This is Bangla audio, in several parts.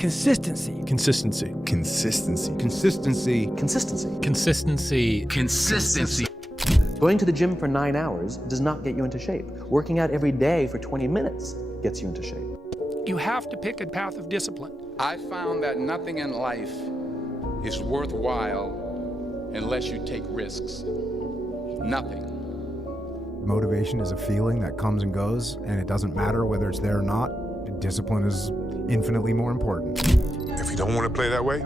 Consistency. Consistency. Consistency. Consistency. Consistency. Consistency. Consistency. Going to the gym for 9 hours does not get you into shape. Working out every day for 20 minutes gets you into shape. You have to pick a path of discipline. I found that nothing in life is worthwhile unless you take risks. Nothing. Motivation is a feeling that comes and goes, and it doesn't matter whether it's there or not. Discipline is infinitely more important. If you don't want to play that way,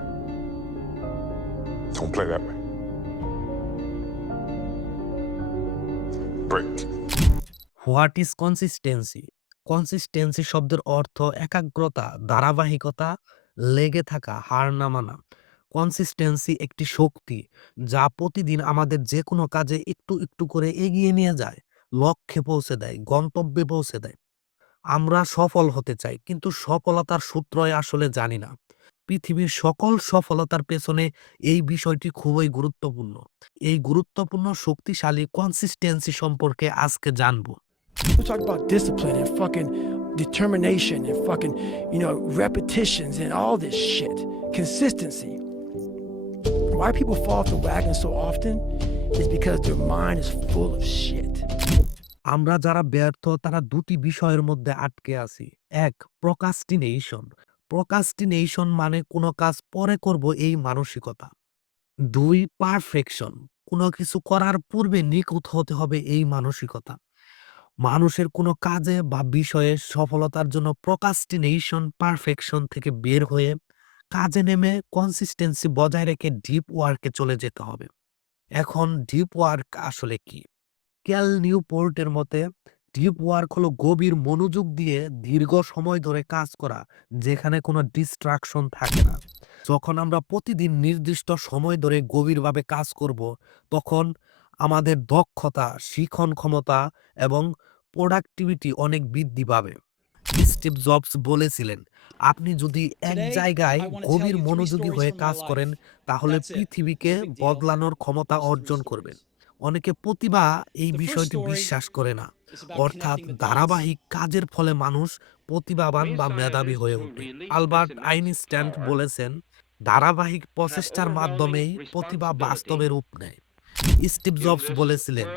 don't play that way. Break. What is consistency? Consistency শব্দের অর্থ একাগ্রতা, ধারাবাহিকতা, লেগে থাকা, হার না মানা। কনসিস্টেন্সি একটি শক্তি যা প্রতিদিন আমাদের যে কোনো কাজে একটু একটু করে এগিয়ে নিয়ে যায়, লক্ষ্যে পৌঁছে দেয়, গন্তব্যে পৌঁছে দেয়। আমরা সফল হতে চাই, কিন্তু সফলতার সূত্রই আসলে জানি না। পৃথিবীর সকল সফলতার পেছনে এই বিষয়টি খুবই গুরুত্বপূর্ণ। এই গুরুত্বপূর্ণ শক্তিশালী কনসিস্টেন্সি সম্পর্কে আজকে জানবো। We talk about discipline and fucking determination and fucking, repetitions and all this shit. Consistency. Why people fall off the wagon so often is because their mind is full of shit. আমরা যারা ব্যর্থ তারা দুটি বিষয়ের মধ্যে আটকে আছি। এক, প্রোক্রাস্টিনেশন। প্রোক্রাস্টিনেশন মানে কোনো কাজ পরে করব এই মানসিকতা। দুই, পারফেকশন। কোনো কিছু করার পূর্বে নিখুঁত হতে হবে এই মানসিকতা। মানুষের কোনো কাজে বা বিষয়ে সফলতার জন্য প্রোক্রাস্টিনেশন, পারফেকশন থেকে বের হয়ে কাজে নেমে কনসিস্টেন্সি বজায় রেখে ডিপ ওয়ার্কে চলে যেতে হবে। এখন ডিপ ওয়ার্ক আসলে কি? ক্যাল নিউপোর্টের মতে ডিপ ওয়ার্ক হলো গভীর মনোযোগ দিয়ে দীর্ঘ সময় ধরে কাজ করা, যেখানে কোনো ডিস্ট্রাকশন থাকে না। যখন আমরা প্রতিদিন নির্দিষ্ট সময় ধরে গভীরভাবে কাজ করব, তখন আমাদের দক্ষতা, শিখন ক্ষমতা এবং প্রোডাক্টিভিটি অনেক বৃদ্ধি পাবে। স্টিভ জবস বলেছিলেন, আপনি যদি এক জায়গায় গভীর মনোযোগী হয়ে কাজ করেন তাহলে পৃথিবীকে বদলানোর ক্ষমতা অর্জন করবেন। অনেকে প্রতিভা এই বিষয়টি বিশ্বাস করে না, অর্থাৎ ধারাবাহিক কাজের ফলে মানুষ প্রতিভাবান বা মেধাবী হয়ে ওঠে। আলবার্ট আইনস্টাইন বলেছেন, ধারাবাহিক প্রচেষ্টার মাধ্যমেই প্রতিভা বাস্তবে রূপ নেয়। স্টিভ জবস বলেছিলেন,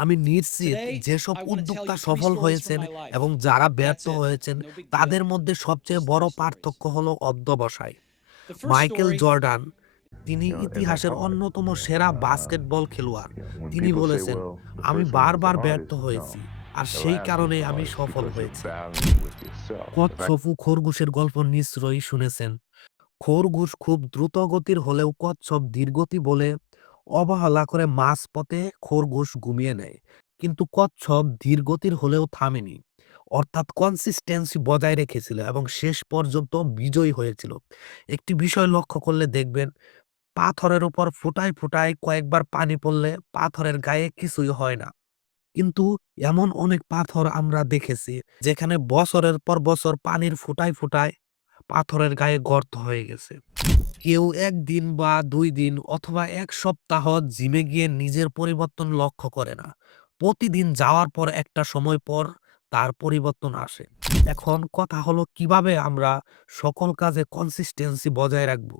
আমি নিশ্চিত যেসব উদ্যোক্তা সফল হয়েছেন এবং যারা ব্যর্থ হয়েছেন তাদের মধ্যে সবচেয়ে বড় পার্থক্য হলো অধ্যবসায়। মাইকেল জর্ডান, তিনি ইতিহাসের অন্যতম সেরা বাস্কেটবল খেলোয়াড়, তিনি বলেছেন, আমি বারবার ব্যর্থ হয়েছি আর সেই কারণে আমি সফল হয়েছি। কচ্ছপ ও খরগোশের গল্প নিশ্চয়ই শুনেছেন। খরগোশ খুব দ্রুত গতির হলেও কচ্ছপ ধীরগতি বলে অবহেলা করে মাঝপথে খরগোশ ঘুমিয়ে নেয়, কিন্তু কচ্ছপ ধীরগতির হলেও থামেনি, অর্থাৎ কনসিস্টেন্সি বজায় রেখেছিল এবং শেষ পর্যন্ত বিজয়ী হয়েছিল। একটি বিষয় লক্ষ্য করলে দেখবেন, পাথরের উপর ফুটায় ফুটায় কয়েকবার পানি পড়লে পাথরের গায়ে কিছুই হয় না, কিন্তু এমন অনেক পাথর আমরা দেখেছি যেখানে বছরের পর বছর পানির ফুটায় ফুটায় পাথরের গায়ে গর্ত হয়ে গেছে। কেউ একদিন বা 2 দিন অথবা 1 সপ্তাহ জিমে গিয়ে নিজের পরিবর্তন লক্ষ্য করে না। প্রতিদিন যাওয়ার পর একটা সময় পর তার পরিবর্তন আসে। এখন কথা হলো, কিভাবে আমরা সকল কাজে কনসিস্টেন্সি বজায় রাখব?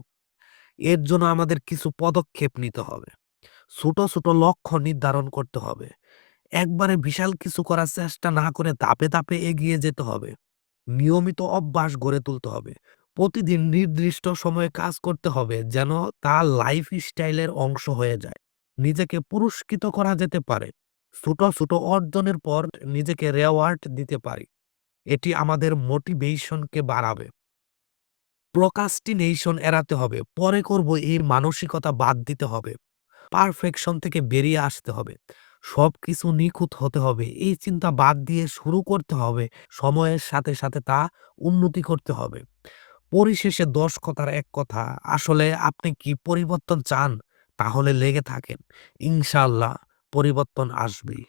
এর জন্য আমাদের কিছু পদক্ষেপ নিতে হবে। ছোট ছোট লক্ষ্য নির্ধারণ করতে হবে। একবারে বিশাল কিছু করার চেষ্টা না করে ধাপে ধাপে এগিয়ে যেতে হবে। নিয়মিত অভ্যাস গড়ে তুলতে হবে। প্রতিদিন নির্দিষ্ট সময়ে কাজ করতে হবে যেন তা লাইফ স্টাইলের অংশ হয়ে যায়। নিজেকে পুরস্কৃত করা যেতে পারে। ছোট ছোট অর্জনের পর নিজেকে রেওয়ার্ড দিতে পারি। এটি আমাদের মোটিভেশনকে বাড়াবে। প্রোক্রাস্টিনেশন এড়াতে হবে। পরে করব এই মানসিকতা বাদ দিতে হবে। পারফেকশন থেকে বেরিয়ে আসতে হবে। সবকিছু নিখুঁত হতে হবে এই চিন্তা বাদ দিয়ে শুরু করতে হবে। সময়ের সাথে সাথে তা উন্নতি করতে হবে। পরিশেষে 10 কথার এক কথা, আসলে আপনি কি পরিবর্তন চান? তাহলে লেগে থাকেন। ইনশাআল্লাহ পরিবর্তন আসবেই।